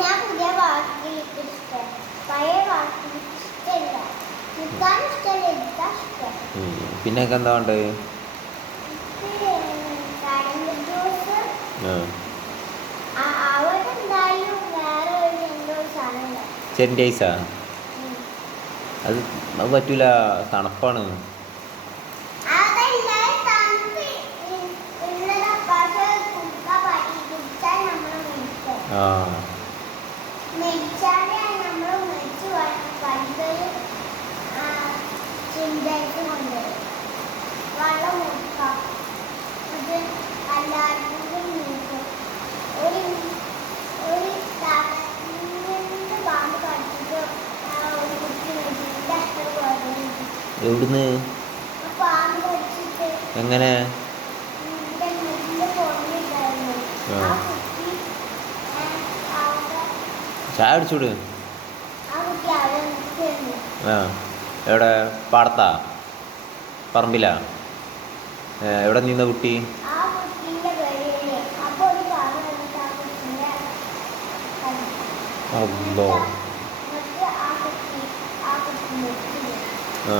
ഞാൻ പുതിയ വാക്കിലേക്ക് ഇഷ്ടം, പഴയ വാക്കിലേക്ക് ഇഷ്ടമില്ല. നിൽക്കാൻ ഇഷ്ടമല്ല, എടുക്കാൻ ഇഷ്ടം. പിന്നെ എന്താ ഉണ്ട്? കടമ്പ് ജ്യൂസ് അവരുണ്ടായും വേറെ ഒരു എന്തോ സാധനം. ചെറിൻ്റെ ഐസാ? അത് പറ്റൂല, തണുപ്പാണ്. ആ എവിടുന്ന്? എങ്ങനെ? ചായ അടിച്ചൂട്. ആ എവിടെ? പാടത്താ? പറമ്പിലാ? എവിടെ നിന്ന കുട്ടി? അല്ലോ. ആ